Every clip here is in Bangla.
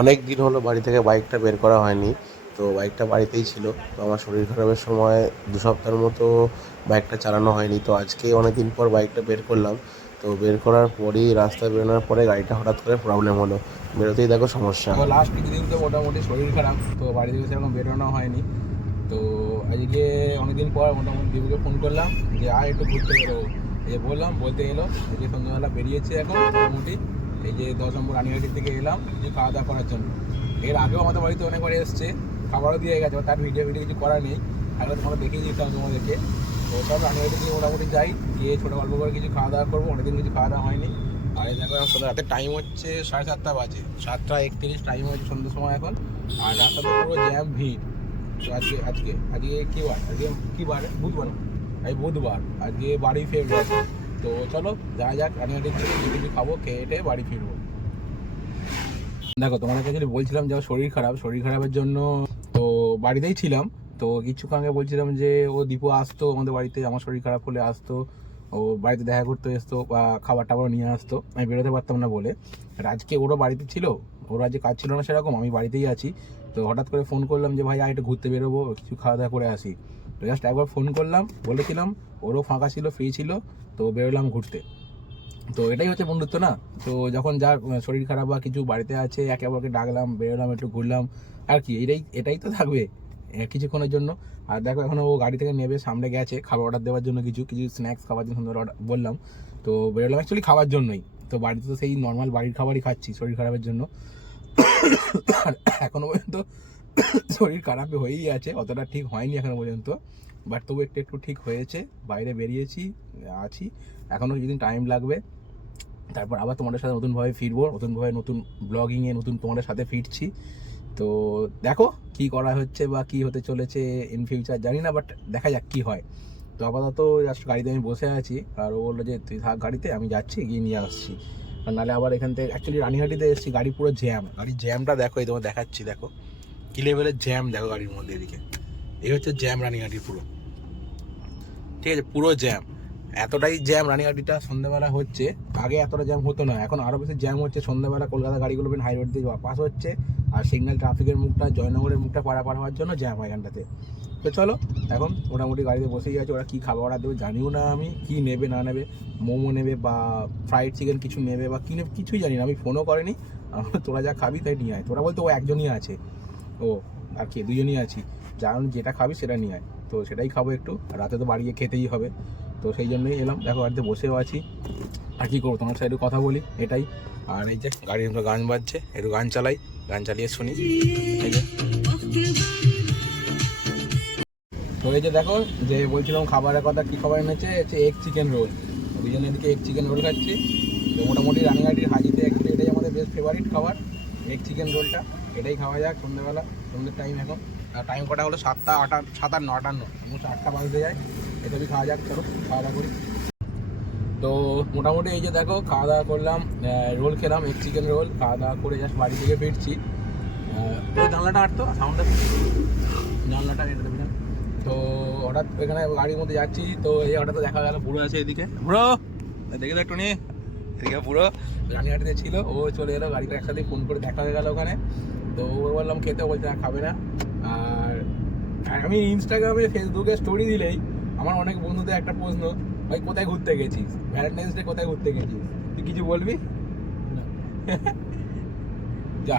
অনেক দিন হলো বাড়ি থেকে বাইকটা বের করা হয়নি। তো বাইকটা বাড়িতেই ছিল। তো আমার শরীর খারাপের সময় দু সপ্তাহের মতো বাইকটা চালানো হয়নি। তো আজকে অনেক দিন পর বাইকটা বের করলাম। তো বের করার পরেই রাস্তায় বেরোনোর পরে গাড়িটা হঠাৎ করে প্রবলেম হলো। বেরোতেই দেখো সমস্যা। লাস্ট কিছুদিন তো মোটামুটি শরীর খারাপ। তো বাড়ি থেকে সেরকম বেরোনো হয়নি। তো আজকে অনেকদিন পর মোটামুটি দিদিকে ফোন করলাম যে আর একটু ঘুরতে বেরোবো। এই বললাম, বলতে এলো যে, সন্ধ্যাবেলা বেরিয়েছে এখন মোটামুটি। এই যে দশ নম্বর রানিহাটির থেকে এলাম যে খাওয়া দাওয়া করার জন্য। এর আগেও আমাদের বাড়িতে অনেকবার এসছে, খাবারও দিয়ে গেছে তার ভিডিও ভিডিও কিছু করা নেই। আগে তোমাকে দেখিয়ে দিতাম তোমাদেরকে। তো সব রানিহাটি থেকে মোটামুটি যাই, গিয়ে ছোটো গল্প করে কিছু খাওয়া দাওয়া করব, অনেকদিন কিছু খাওয়া দাওয়া হয়নি। আর এই দেখো, এখন রাতে টাইম হচ্ছে সাড়ে সাতটা বাজে। সাতটা একত্রিশ টাইম হচ্ছে সন্ধ্যের সময় এখন। আর রাস্তাতে পুরো জ্যাম ভিড়। তো আজকে আজকে আজকে কী বার? আজকে কী বার? বুধবার? আজ বুধবার। আজকে বাড়ি ফিরবো। তো চলো যা যাক, আমি কিছু খাব, খেয়ে টেয়ে বাড়ি ফিরবো। দেখো, তোমাদের কাছে বলছিলাম যে শরীর খারাপ, শরীর খারাপের জন্য তো বাড়িতেই ছিলাম। তো কিছুক্ষণ আগে বলছিলাম যে, ও দীপু আসতো আমাদের বাড়িতে, আমার শরীর খারাপ হলে আসতো, ও বাড়িতে দেখা করতে আসতো বা খাবার টাবার নিয়ে আসতো, আমি বেরোতে পারতাম না বলে। আজকে ওরও বাড়িতে ছিল ওর আজকে কাজ ছিল না সেরকম, আমি বাড়িতেই আছি। তো হঠাৎ করে ফোন করলাম যে, ভাই আর একটু ঘুরতে বেরোবো, কিছু খাওয়া দাওয়া করে আসি। তো জাস্ট একবার ফোন করলাম, বলেছিলাম, ওরও ফাঁকা ছিল ফ্রি ছিল, তো বেরোলাম ঘুরতে। তো এটাই হচ্ছে বন্ধুত্ব না? তো যখন যা শরীর খারাপ বা কিছু বাড়িতে আছে, একে অপরকে ডাকলাম, বেরোলাম, একটু ঘুরলাম, আর কি, এটাই এটাই তো থাকবে কিছুক্ষণের জন্য। আর দেখো, এখন ও গাড়ি থেকে নেবে, সামনে গেছে, খাবার অর্ডার দেওয়ার জন্য কিছু কিছু স্ন্যাক্স খাবার জন্য সুন্দর order বললাম। তো বেরোলাম অ্যাকচুয়ালি খাওয়ার জন্যই, তো বাড়িতে তো সেই নর্মাল বাড়ির খাবারই খাচ্ছি, শরীর খারাপের জন্য। আর এখনও পর্যন্ত শরীর খারাপ হয়েই আছে, অতটা ঠিক হয়নি এখনও পর্যন্ত বাট তবু একটু একটু ঠিক হয়েছে, বাইরে বেরিয়েছি, আছি এখনও কিছুদিন টাইম লাগবে, তারপর আবার তোমাদের সাথে নতুনভাবে ফিরবো নতুনভাবে নতুন ব্লগিংয়ে নতুন তোমাদের সাথে ফিরছি, তো দেখো কি করা হচ্ছে বা কি হতে চলেছে ইন ফিউচার জানি না বাট দেখা যাক কি হয়, তো আপাতত জাস্ট গাড়িতে আমি বসে আছি, আর ও বলল যে, তুই থাক গাড়িতে, আমি যাচ্ছি গিয়ে নিয়ে আসছি আর নাহলে আবার এখান থেকে অ্যাকচুয়ালি রানিহাটিতে এসেছি, গাড়ি পুরো জ্যাম গাড়ির জ্যামটা দেখো, এই তোমার দেখাচ্ছি, দেখো কি লেভেলের জ্যাম দেখো গাড়ির মধ্যে এদিকে। এই হচ্ছে জ্যাম রানিহাটি পুরো। ঠিক আছে, পুরো জ্যাম এতটাই জ্যাম রানিহাটিটা সন্ধ্যাবেলা হচ্ছে, আগে এতটা জ্যাম হতো না। এখন আরও বেশি জ্যাম হচ্ছে, সন্ধ্যাবেলা কলকাতা গাড়িগুলো হাই রোড দিয়ে পাস হচ্ছে, আর সিগন্যাল ট্রাফিকের মুখটা, জয়নগরের মুখটা পারাপার হওয়ার জন্য জ্যাম হয় এখানটাতে। তো চলো, এখন মোটামুটি গাড়িতে বসেই আছে, ওরা কী খাবার অর্ডার দেবে জানিও না আমি, কী নেবে, না নেবে, মোমো নেবে বা ফ্রাইড চিকেন কিছু নেবে বা কী নেবে, কিছুই জানি না, আমি ফোনও করিনি তোরা যা খাবি তাই নিয়ে আয়। তোরা বলতে ও একজনই আছে। ও, আর কি দুজনই আছি। যা যেটা খাবি সেটা নিয়ে আয়। তো সেটাই খাব একটু। রাতে তো বাড়ি গিয়ে খেতেই হবে। তো সেই জন্যই এলাম। দেখো, বাড়িতে বসেও আছি। আর কী করব? তোমার সাথে কথা বলি, এটাই। আর এই যে মধ্যে গান বাজছে। একটু গান চালাই। গান চালিয়ে শুনি। তো এই যে দেখো, যে বলছিলাম খাবারের কথা, কি খাবার এনেছে? হচ্ছে এগ চিকেন রোল দুজনে এদিকে এগ চিকেন রোল খাচ্ছি। তো মোটামুটি রানিঘাটির হাজিতে এটাই আমাদের বেস্ট ফেভারিট খাবার এগ চিকেন রোলটা এটাই খাওয়া যাক সন্ধ্যেবেলা, সন্ধ্যের টাইম এখন। আর টাইম কটা হলো? সাতটা, আটা সাত আর নটান্ন মোট আটটা বাজতে যায়। এটা খাওয়া যাক, চলো, খাওয়া দাওয়া করি। তো মোটামুটি এই যে দেখো, খাওয়া দাওয়া করলাম রোল খেলাম এক চিকেন রোল খাওয়া দাওয়া করে জাস্ট বাড়ি থেকে ফিরছি। জানলাটা আটতো? সাউন্ডটা জানলাটা এটা দেবে তো হঠাৎ এখানে গাড়ির মধ্যে যাচ্ছি, তো এই হঠাৎ দেখা গেল বুড়ো আছে এদিকে। বুড়ো দেখে একটু নি এদিকে পুরো রানিহাটিতে ছিল। ও চলে এলো গাড়িটা একসাথে ফোন করে দেখা হয়ে গেল ওখানে। তো ও বললাম খেতে? বলছে না খাবে না। আর আমি ইনস্টাগ্রামে ফেসবুকে স্টোরি দিলেই আমার অনেক বন্ধুদের একটা প্রশ্ন ভাই কোথায় ঘুরতে গেছিস? ভ্যালেন্টাইন্স ডে কোথায় ঘুরতে গেছিস? তুই কিছু বলবি? যা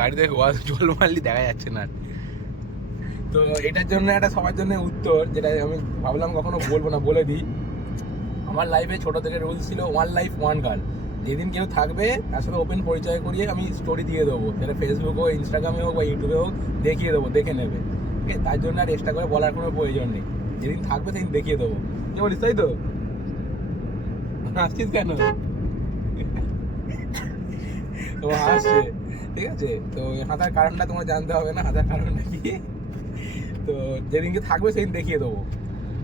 গাড়িতে জল মারলি দেখা যাচ্ছে না তো এটার জন্য একটা সবার জন্য উত্তর যেটা আমি ভাবলাম কখনো বলব না বলে দিই। আমার লাইফে ছোট থেকে রুল ছিল ওয়ান লাইফ ওয়ান গার্ল যেদিন কেউ থাকবে, তার সাথে ওপেন পরিচয় করিয়ে আমি স্টোরি দিয়ে দেবো। সেটা ফেসবুক হোক ইনস্টাগ্রামে হোক বা ইউটিউবে হোক, দেখিয়ে দেবো, দেখে নেবে। ঠিক তার জন্য আর এক্সট্রা করে বলার কোনো প্রয়োজন নেই। যেদিন থাকবে, সেদিন দেখিয়ে দেবো। কি বলিস, তাই তো? হাসছিস কেন? তো হাসছে ঠিক আছে? তো হাতার কারণটা তোমার জানতে হবে না। হাতার কারণটা কি? তো যেদিনকে থাকবে, সেদিন দেখিয়ে দেবো।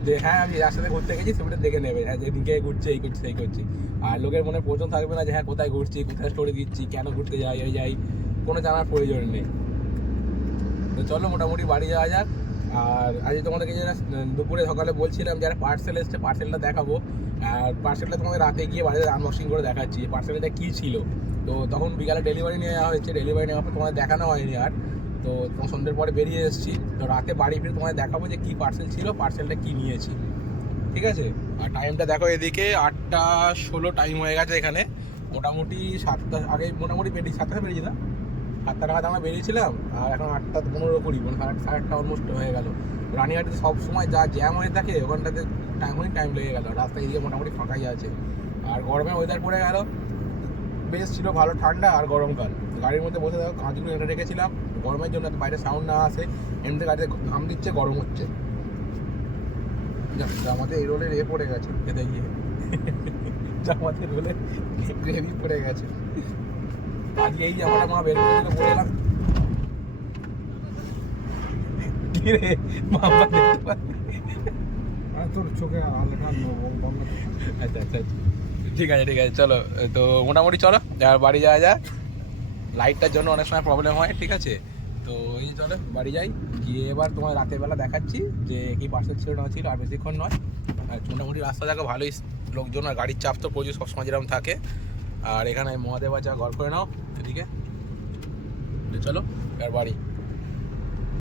যে হ্যাঁ আমি যার সাথে ঘুরতে গেছি সেটা দেখে নেবে। হ্যাঁ যেদিনকে ঘুরছে, এই করছি, সেই করছি। আর লোকের মনে প্রশ্ন থাকবে না যে হ্যাঁ কোথায় ঘুরছি, কোথায় স্টোরি দিচ্ছি, কেন ঘুরতে যাই, এই যাই, কোনো জানার প্রয়োজন নেই। তো চলো, মোটামুটি বাড়ি যাওয়া যাক। আর আজ তোমাদেরকে যেটা দুপুরে সকালে বলছিলাম যারা পার্সেল এসছে পার্সেলটা দেখাবো। আর পার্সেলটা তোমাদের রাতে গিয়ে বাড়িতে আনবক্সিং করে দেখাচ্ছি পার্সেলটা কী ছিল? তো তখন বিকালে ডেলিভারি নেওয়া হয়েছে ডেলিভারি নেওয়ার পর তোমাদের দেখানো হয়নি আর। তো তোমার সন্ধ্যের পরে বেরিয়ে এসেছি। তো রাতে বাড়ি ফিরে তোমাদের দেখাবো যে কী পার্সেল ছিল পার্সেলটা কী নিয়েছি। ঠিক আছে? আর টাইমটা দেখো এদিকে আটটা ষোলো টাইম হয়ে গেছে এখানে। মোটামুটি সাতটা, আগে মোটামুটি বেরিয়ে সাতটা বেরিয়েছি না সাতটা নাগাদ আমরা বেরিয়েছিলাম, আর এখন আটটা পনেরো কুড়ি মানে সাড়ে সাড়ে আটটা অলমোস্ট হয়ে গেল। রানিঘাটে সব সময় যা জ্যাম হয়ে থাকে, ওখানটাতে টাইমই টাইম লেগে গেল। রাস্তা এদিকে মোটামুটি ফাঁকাই আছে। আর গরমে ওয়েদার পড়ে গেল। বেশ ছিল ভালো ঠান্ডা আর গরমকাল। গাড়ির মধ্যে বসে দেখো কাঁচগুলো এনে রেখেছিলাম। গরমের জন্য বাইরে সাউন্ড না আসে এমনিতে গাড়িতে ঘাম দিচ্ছে গরম হচ্ছে। জামাতে এই রোলের এ পড়ে গেছে। এতে গিয়ে। জামাতে রোলের গ্রেভি পড়ে গেছে। আজকে এই জামাটা মা বের করে পরে এলাম। কি রে মামা দেখতে পাচ্ছি। তোর চোখে বন্ধ আচ্ছা আচ্ছা আচ্ছা। ঠিক আছে ঠিক আছে, চলো, তো মোটামুটি চলো, আর বাড়ি যাওয়া যায় লাইটটার জন্য অনেক সময় প্রবলেম হয়, ঠিক আছে? তো এই চলো, বাড়ি যাই। গিয়ে এবার তোমার রাতের বেলা দেখাচ্ছি যে কি পার্সেল ছিল না ছিল, আর বেশিক্ষণ নয়। আর মোটামুটি রাস্তা দেখো, ভালোই লোকজন আর গাড়ির চাপ তো প্রচুর, সবসময় যেরকম থাকে। আর এখানে মহাদেব আছে ঘর করে নাও, এদিকে। চলো, এবার বাড়ি।